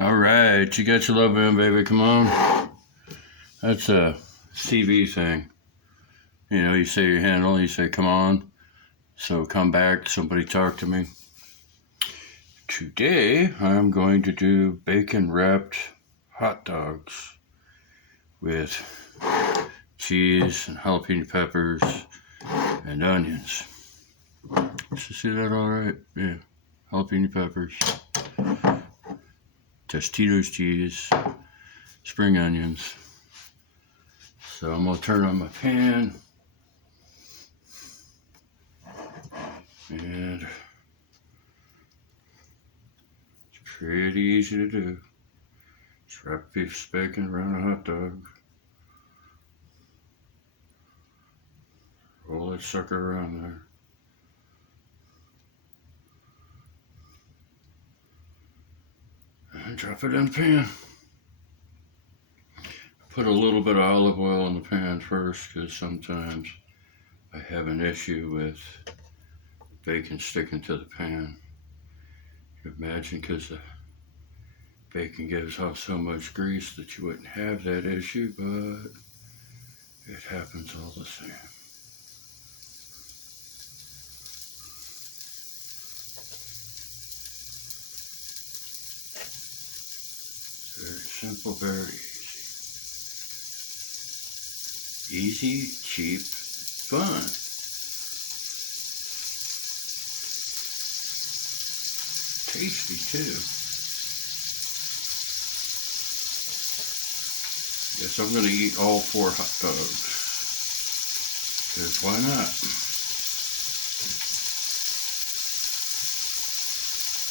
All right, you got your love in, baby. Come on. That's a CV thing. You know, you say your handle, you say, come on. So come back, somebody talk to me. Today, I'm going to do bacon wrapped hot dogs with cheese and jalapeno peppers and onions. So see that all right? Yeah. Jalapeno peppers, Tostitos cheese, spring onions. So I'm going to turn on my pan. And it's pretty easy to do. Just wrap a piece of bacon around a hot dog. Roll that sucker around there. And drop it in the pan. Put a little bit of olive oil in the pan first, because sometimes I have an issue with bacon sticking to the pan. You imagine, because the bacon gives off so much grease that you wouldn't have that issue, but it happens all the same. Very simple, very easy. Easy, cheap, fun. Tasty too. Yes, I'm going to eat all 4 hot dogs. Because why not?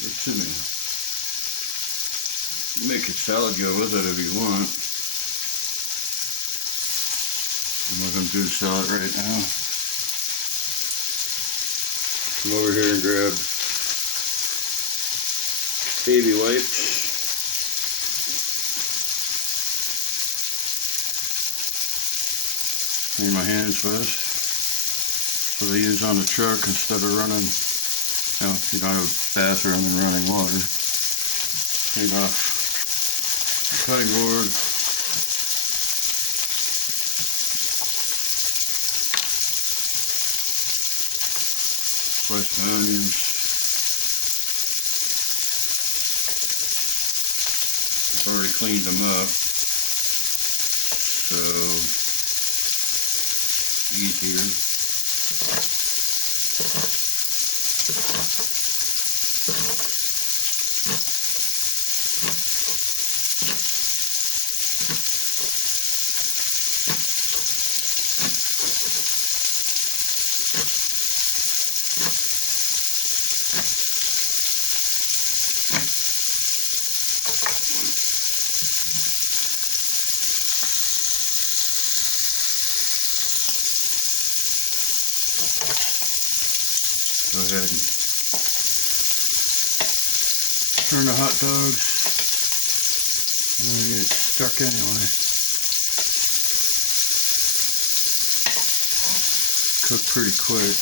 It's a meal. Make a salad go with it if you want. I'm not going to do the salad right now. Come over here and grab baby wipes. Clean my hands first. So they use on the truck instead of running, you know, if you don't have a bathroom and running water. Clean off the cutting board. Slice of onions. I've already cleaned them up, so easier. Go ahead and turn the hot dogs. They get stuck anyway. Cook pretty quick.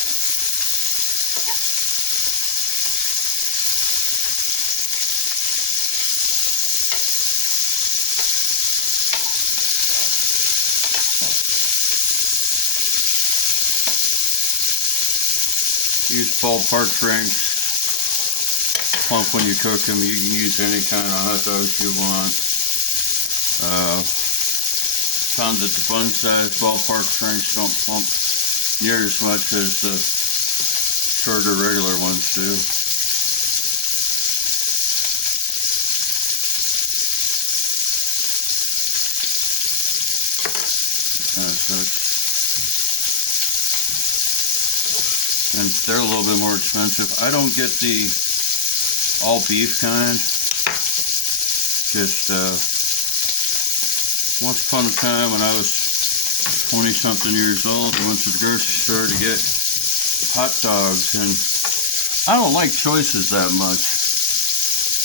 Use ballpark franks. Plump when you cook them. You can use any kind of hot dogs you want. Found that the bun size ballpark franks don't plump near as much as the shorter regular ones do. And they're a little bit more expensive. I don't get the all beef kind. Just once upon a time when I was 20 something years old, I went to the grocery store to get hot dogs, and I don't like choices that much.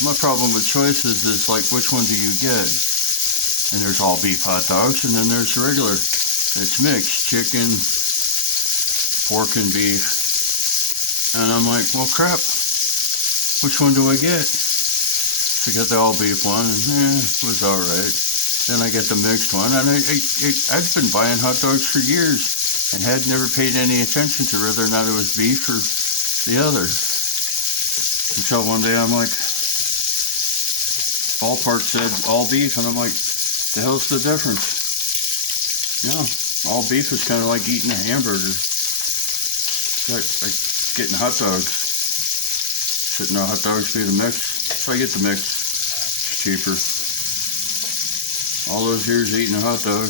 My problem with choices is, like, which one do you get? And there's all beef hot dogs, and then there's regular. It's mixed, chicken, pork and beef. And I'm like, well, crap, which one do I get? So I got the all beef one, and it was all right. Then I got the mixed one, and I've been buying hot dogs for years and had never paid any attention to whether or not it was beef or the other. Until one day I'm like, ballpark said all beef, and I'm like, the hell's the difference? Yeah, all beef is kind of like eating a hamburger. Like getting hot dogs. Shouldn't no hot dogs be the mix? So I get the mix. It's cheaper. All those years eating a hot dog,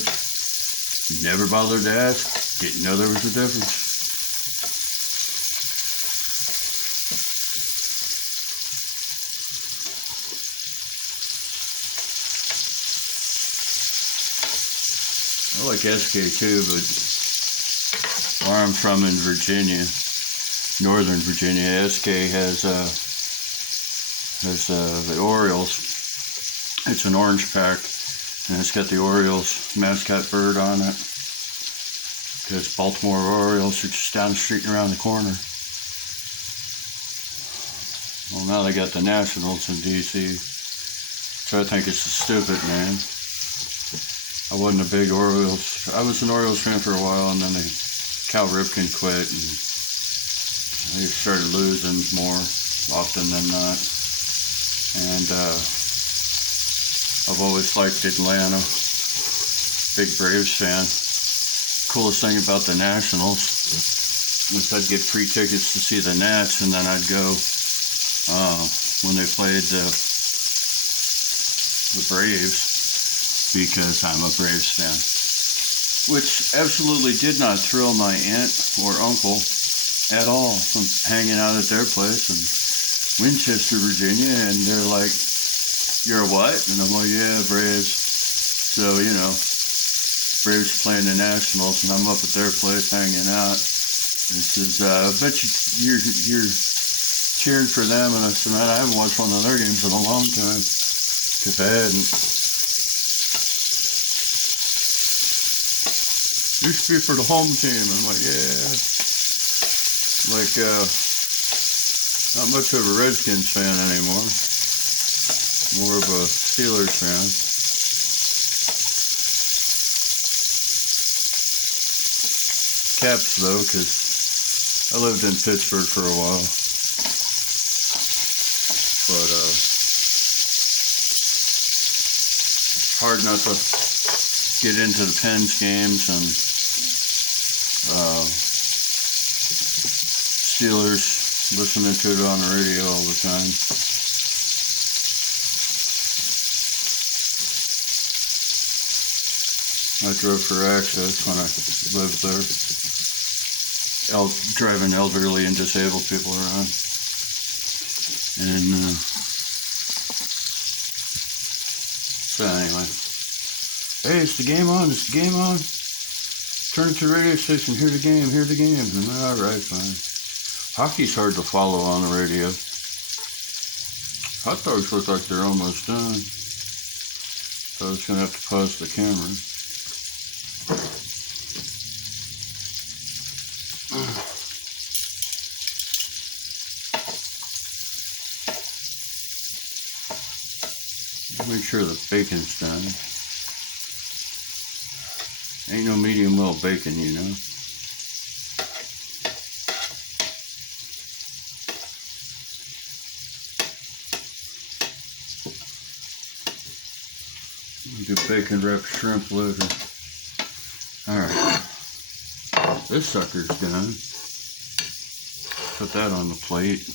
never bothered to ask. Didn't know there was a difference. I like SK too, but where I'm from in Virginia, Northern Virginia, SK has the Orioles. It's an orange pack, and it's got the Orioles mascot bird on it. Because Baltimore Orioles are just down the street and around the corner. Well, now they got the Nationals in DC, so I think it's stupid, man. I wasn't a big Orioles. I was an Orioles fan for a while, and then Cal Ripken quit, and they started losing more often than not. And I've always liked Atlanta. Big Braves fan. Coolest thing about the Nationals was I'd get free tickets to see the Nats, and then I'd go when they played the Braves, because I'm a Braves fan, which absolutely did not thrill my aunt or uncle at all from hanging out at their place in Winchester, Virginia, and they're like, "You're a what?" And I'm like, "Yeah, Braves." So, you know, Braves playing the Nationals, and I'm up at their place hanging out. And it says, "I bet you're cheering for them." And I said, "Man, I haven't watched one of their games in a long time," because I hadn't. Used to be for the home team. I'm like, yeah. Like, not much of a Redskins fan anymore. More of a Steelers fan. Caps, though, because I lived in Pittsburgh for a while. But, it's hard not to get into the Pens games and Steelers, listening to it on the radio all the time. I drove for Access when I lived there, driving elderly and disabled people around. And so anyway, hey, it's the game on, it's the game on. Turn it to the radio station, hear the game, hear the game. All right, fine. Hockey's hard to follow on the radio. Hot dogs look like they're almost done. So I was going to have to pause the camera. Make sure the bacon's done. Ain't no medium well bacon, you know. Do bacon wrapped shrimp later. Alright. This sucker's done. Put that on the plate.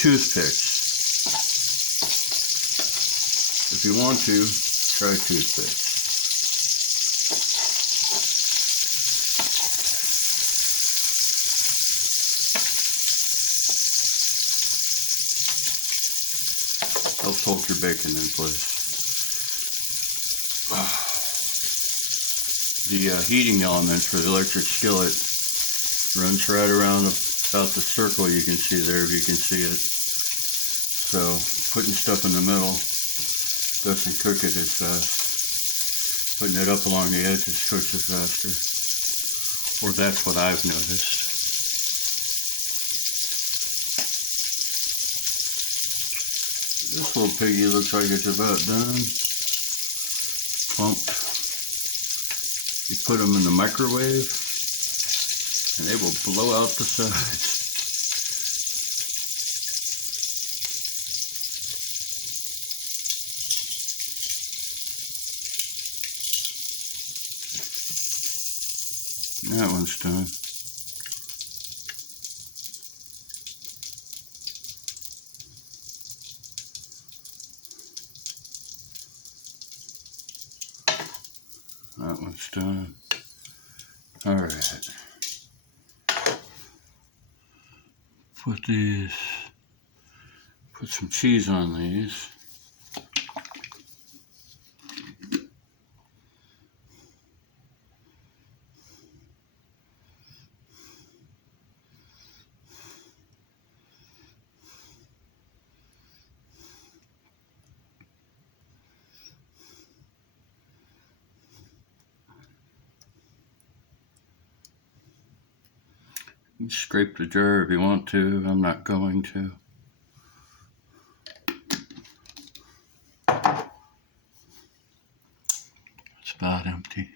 Toothpicks. If you want to, try toothpicks. Helps hold your bacon in place. the heating element for the electric skillet. Runs right around about the circle you can see there, if you can see it. So putting stuff in the middle doesn't cook it as fast. Putting it up along the edges cooks it faster. Or that's what I've noticed. This little piggy looks like it's about done. Plumped. You put them in the microwave and they will blow out the sides. That one's done. That one's done. All right. Put some cheese on these. You can scrape the jar if you want to. I'm not going to. It's about empty.